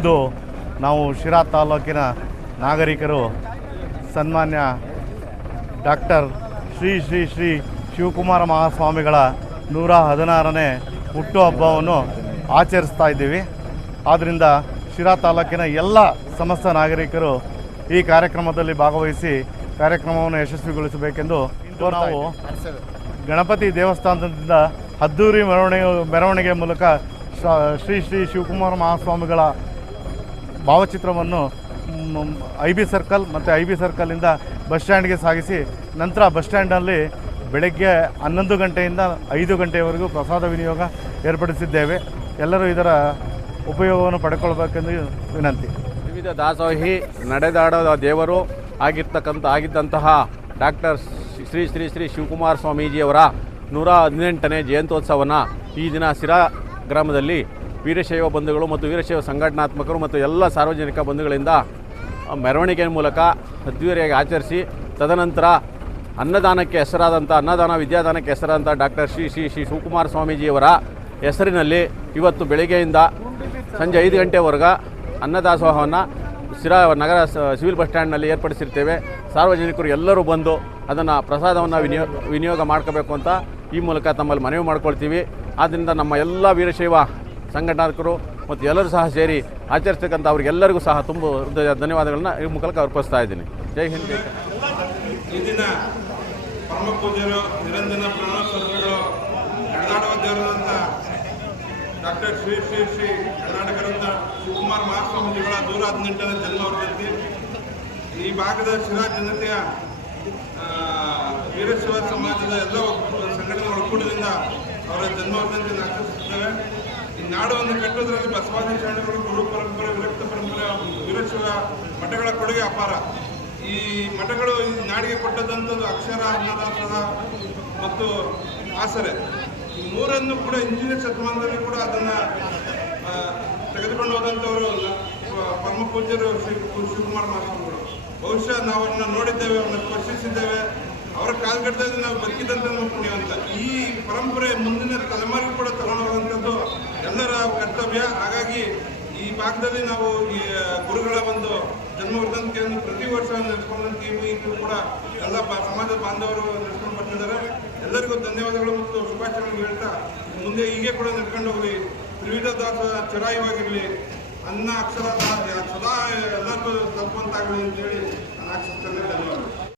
ಇಂದು ನಾವು ಶಿರಾ ತಾಲೂಕಿನ ನಾಗರಿಕರು ಸನ್ಮಾನ್ಯ ಡಾಕ್ಟರ್ ಶ್ರೀ ಶ್ರೀ ಶ್ರೀ ಶಿವಕುಮಾರ ಮಹಾಸ್ವಾಮಿಗಳ 116ನೇ ಹುಟ್ಟುಹಬ್ಬವನ್ನು ಆಚರಿಸ್ತಾ ಇದ್ದೀವಿ. ಆದ್ದರಿಂದ ಶಿರಾ ತಾಲೂಕಿನ ಎಲ್ಲ ಸಮಸ್ತ ನಾಗರಿಕರು ಈ ಕಾರ್ಯಕ್ರಮದಲ್ಲಿ ಭಾಗವಹಿಸಿ ಕಾರ್ಯಕ್ರಮವನ್ನು ಯಶಸ್ವಿಗೊಳಿಸಬೇಕೆಂದು ನಾವು ಗಣಪತಿ ದೇವಸ್ಥಾನದಿಂದ ಅದ್ದೂರಿ ಮೆರವಣಿಗೆ ಮೂಲಕ ಶ್ರೀ ಶ್ರೀ ಶಿವಕುಮಾರ ಮಹಾಸ್ವಾಮಿಗಳ ಭಾವಚಿತ್ರವನ್ನು IB ಸರ್ಕಲ್ ಮತ್ತು IB ಸರ್ಕಲಿಂದ ಬಸ್ ಸ್ಟ್ಯಾಂಡ್ಗೆ ಸಾಗಿಸಿ ನಂತರ ಬಸ್ ಸ್ಟ್ಯಾಂಡಲ್ಲಿ ಬೆಳಗ್ಗೆ 11 ಗಂಟೆಯಿಂದ 5 ಗಂಟೆಯವರೆಗೂ ಪ್ರಸಾದ ವಿನಿಯೋಗ ಏರ್ಪಡಿಸಿದ್ದೇವೆ. ಎಲ್ಲರೂ ಇದರ ಉಪಯೋಗವನ್ನು ಪಡೆದುಕೊಳ್ಳಬೇಕೆಂದು ವಿನಂತಿ. ವಿವಿಧ ದಾಸೋಹಿ ನಡೆದಾಡದ ದೇವರು ಆಗಿದ್ದಂತಹ ಡಾಕ್ಟರ್ ಶ್ರೀ ಶ್ರೀ ಶ್ರೀ ಶಿವಕುಮಾರ ಸ್ವಾಮೀಜಿಯವರ 118ನೇ ಜಯಂತ್ಯೋತ್ಸವವನ್ನು ಈ ದಿನ ಶಿರಾ ಗ್ರಾಮದಲ್ಲಿ ವೀರಶೈವ ಬಂಧುಗಳು ಮತ್ತು ವೀರಶೈವ ಸಂಘಟನಾತ್ಮಕರು ಮತ್ತು ಎಲ್ಲ ಸಾರ್ವಜನಿಕ ಬಂಧುಗಳಿಂದ ಮೆರವಣಿಗೆ ಮೂಲಕ ಅದ್ದೂರಿಯಾಗಿ ಆಚರಿಸಿ ತದನಂತರ ಅನ್ನದಾನಕ್ಕೆ ಹೆಸರಾದಂಥ ಅನ್ನದಾನ ವಿದ್ಯಾದಾನಕ್ಕೆ ಹೆಸರಾದಂಥ ಡಾಕ್ಟರ್ ಶ್ರೀ ಶ್ರೀ ಶ್ರೀ ಶಿವಕುಮಾರ ಸ್ವಾಮೀಜಿಯವರ ಹೆಸರಿನಲ್ಲಿ ಇವತ್ತು ಬೆಳಗ್ಗೆಯಿಂದ ಸಂಜೆ 5 ಗಂಟೆವರೆಗೆ ಅನ್ನದಾಸೋಹವನ್ನು ಶಿರಾ ನಗರ ಸಿವಿಲ್ ಬಸ್ ಸ್ಟ್ಯಾಂಡ್ನಲ್ಲಿ ಏರ್ಪಡಿಸಿರ್ತೇವೆ. ಸಾರ್ವಜನಿಕರು ಎಲ್ಲರೂ ಬಂದು ಅದನ್ನು ಪ್ರಸಾದವನ್ನು ವಿನಿಯೋಗ ಮಾಡ್ಕೋಬೇಕು ಅಂತ ಈ ಮೂಲಕ ತಮ್ಮಲ್ಲಿ ಮನವಿ ಮಾಡ್ಕೊಳ್ತೀವಿ. ಆದ್ದರಿಂದ ನಮ್ಮ ಎಲ್ಲ ವೀರಶೈವ ಸಂಘಟನಾತ್ಮಕರು ಮತ್ತು ಎಲ್ಲರೂ ಸಹ ಸೇರಿ ಆಚರಿಸ್ತಕ್ಕಂಥ ಅವರಿಗೆಲ್ಲರಿಗೂ ಸಹ ತುಂಬ ಧನ್ಯವಾದಗಳನ್ನ ಈ ಮೂಲಕ ಅರ್ಪಿಸ್ತಾ ಇದ್ದೀನಿ. ಜೈ ಹಿಂದ್, ಜೈ ಕರ್ನಾಟಕ. ಈ ದಿನ ಪರಮ ಪೂಜ್ಯರು ನಿರಂಜನ ಪ್ರಾಣಸ್ವರೂಪಿಗಳು ನಡೆದಾಡುವ ದೇವರಾದಂಥ ಡಾಕ್ಟರ್ ಶ್ರೀ ಶ್ರೀ ಶ್ರೀ ಕರ್ನಾಟಕ ರತ್ನ ಶಿವಕುಮಾರ ಮಹಾಸ್ವಾಮೀಜಿಗಳ 118ನೇ ಜನ್ಮವರ್ಧಂತಿ ಈ ಭಾಗದ ಶಿರಾ ಜನತೆಯ ವೀರಶೈವ ಸಮಾಜದ ಎಲ್ಲ ಸಂಘಟನೆಗಳ ಒಕ್ಕೂಟದಿಂದ ಅವರ ಜನ್ಮವರ್ಧಂತಿಯನ್ನು ಆಚರಿಸುತ್ತೇವೆ. ಈ ನಾಡನ್ನು ಕಟ್ಟುವುದರಲ್ಲಿ ಬಸವಾದಿ ಶರಣಗಳು, ಗುರು ಪರಂಪರೆ, ವಿರಕ್ತ ಪರಂಪರೆ, ವೀರಶೈವ ಮಠಗಳ ಕೊಡುಗೆ ಅಪಾರ. ಈ ಮಠಗಳು ಈ ನಾಡಿಗೆ ಕೊಟ್ಟದಂಥದ್ದು ಅಕ್ಷರ, ಅನ್ನದಾಸೋಹ ಮತ್ತು ಆಸರೆ. ಈ ಮೂರನ್ನು ಕೂಡ ಇಂದಿನ ಶತಮಾನದಲ್ಲಿ ಕೂಡ ಅದನ್ನು ತೆಗೆದುಕೊಂಡು ಹೋದಂಥವರು ಪರಮ ಪೂಜ್ಯರು ಶ್ರೀ ಶಿವಕುಮಾರ ಮಹಾಸ್ವಾಮಿಗಳು. ಬಹುಶಃ ನಾವು ಅವ್ರನ್ನ ನೋಡಿದ್ದೇವೆ, ಅವ್ರನ್ನ ಸ್ಪರ್ಶಿಸಿದ್ದೇವೆ. ಅವರ ಕಾಲಘಟ್ಟದಲ್ಲಿ ನಾವು ಬದುಕಿದಂಥ ನಮ್ಮ ಪುಣ್ಯವಂತ. ಈ ಪರಂಪರೆ ಮುಂದಿನ ತಲೆಮಾರಿಗೂ ಕೂಡ ತಗೊಂಡು ಹೋಗುವಂಥದ್ದು ಎಲ್ಲರ ಕರ್ತವ್ಯ. ಹಾಗಾಗಿ ಈ ಭಾಗದಲ್ಲಿ ನಾವು ಈ ಗುರುಗಳ ಒಂದು ಜನ್ಮವರ್ಧಂತಿಯನ್ನು ಪ್ರತಿ ವರ್ಷ ನಡೆಸ್ಕೊಂಡಂತೆ ಈಗಲೂ ಕೂಡ ಎಲ್ಲ ಸಮಾಜದ ಬಾಂಧವರು ನಡೆಸ್ಕೊಂಡು ಬರ್ತಿದ್ದಾರೆ. ಎಲ್ಲರಿಗೂ ಧನ್ಯವಾದಗಳು ಮತ್ತು ಶುಭಾಶಯಗಳು ಹೇಳ್ತಾ ಮುಂದೆ ಹೀಗೆ ಕೂಡ ನಡ್ಕೊಂಡು ಹೋಗಲಿ. ತ್ರಿವಿಧ ದಾಸ ಚಿರಾಯುವಾಗಿರಲಿ, ಅನ್ನ ಅಕ್ಷರ ಸದಾ ಎಲ್ಲರಿಗೂ ತಲುಪುವಂತಾಗಲಿ ಅಂತೇಳಿ ನಾನು ಆಶಿಸ್ತೇನೆ. ಧನ್ಯವಾದ.